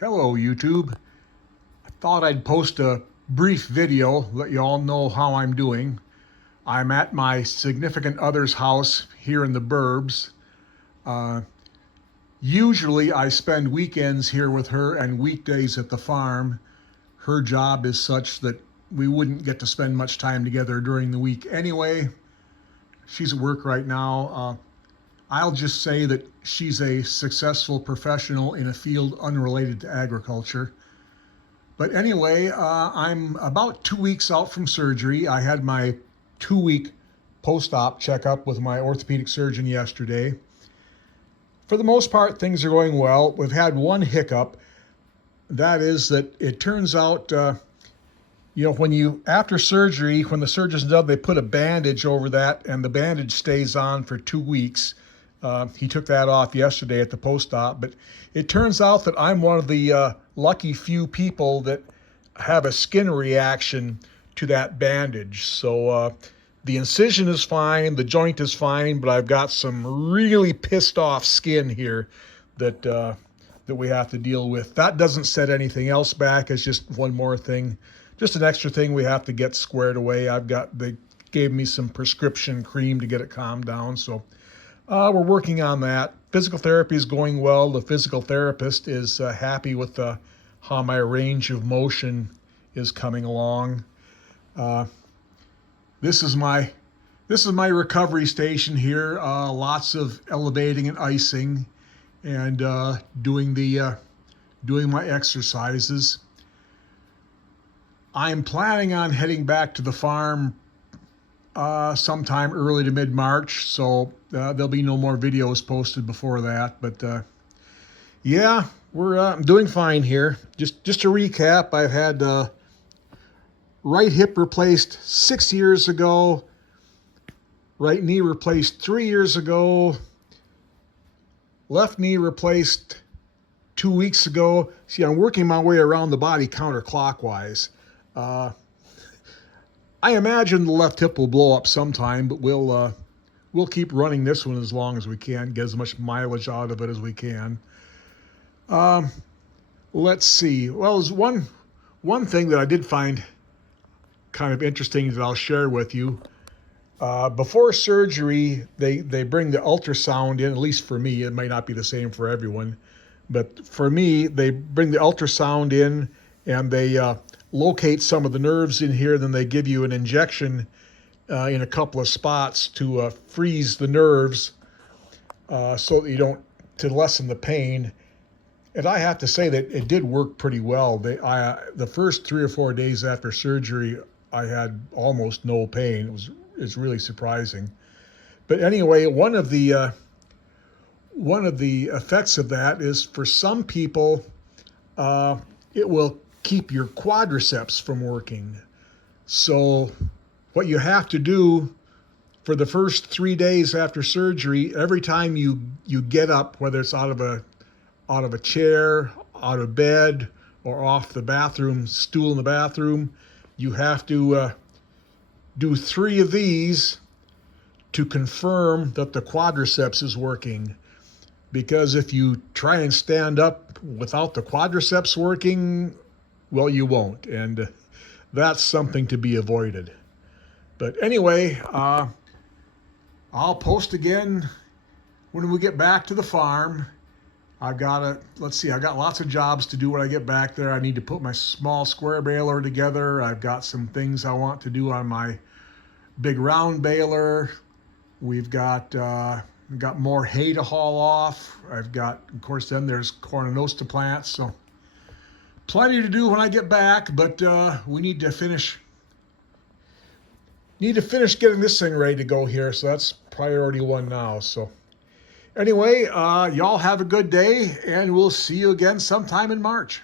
Hello YouTube. I thought I'd post a brief video, let you all know how I'm doing. I'm at my significant other's house here in the burbs. Usually I spend weekends here with her and weekdays at the farm. Her job is such that we wouldn't get to spend much time together during the week anyway. She's at work right now. I'll just say that she's a successful professional in a field unrelated to agriculture. But anyway, I'm about 2 weeks out from surgery. I had my 2-week post-op checkup with my orthopedic surgeon yesterday. For the most part, things are going well. We've had one hiccup. That is that it turns out, after surgery, when the surgeon's done, they put a bandage over that and the bandage stays on for 2 weeks. He took that off yesterday at the post-op, but it turns out that I'm one of the lucky few people that have a skin reaction to that bandage. So the incision is fine, the joint is fine, but I've got some really pissed off skin here that we have to deal with. That doesn't set anything else back. It's just one more thing, just an extra thing we have to get squared away. They gave me some prescription cream to get it calmed down, so we're working on that. Physical therapy is going well. The physical therapist is happy with how my range of motion is coming along. This is my recovery station here. Lots of elevating and icing, and doing my exercises. I'm planning on heading back to the farm sometime early to mid-March, so there'll be no more videos posted before that. But yeah, we're doing fine here. Just to recap, I've had right hip replaced 6 years ago, right knee replaced 3 years ago, left knee replaced 2 weeks ago. See, I'm working my way around the body counterclockwise. I imagine the left hip will blow up sometime, but we'll keep running this one as long as we can, get as much mileage out of it as we can. Let's see. Well, there's one thing that I did find kind of interesting that I'll share with you. Before surgery, they bring the ultrasound in, at least for me. It might not be the same for everyone, but for me, they bring the ultrasound in and they locate some of the nerves in here. Then they give you an injection in a couple of spots to freeze the nerves so that to lessen the pain. And I have to say that it did work pretty well. The first 3 or 4 days after surgery, I had almost no pain. It's really surprising. But anyway, one of the effects of that is, for some people, it will keep your quadriceps from working. So what you have to do for the first 3 days after surgery, every time you get up, whether it's out of a chair, out of bed, or off the bathroom stool in the bathroom, you have to do 3 of these to confirm that the quadriceps is working. Because if you try and stand up without the quadriceps working, well, you won't, and that's something to be avoided. But anyway, I'll post again when we get back to the farm. I've got lots of jobs to do when I get back there. I need to put my small square baler together. I've got some things I want to do on my big round baler. We've got more hay to haul off. Of course, then there's corn and oats to plant, so plenty to do when I get back, but we need to finish getting this thing ready to go here, so that's priority 1 now. So anyway, y'all have a good day, and we'll see you again sometime in March.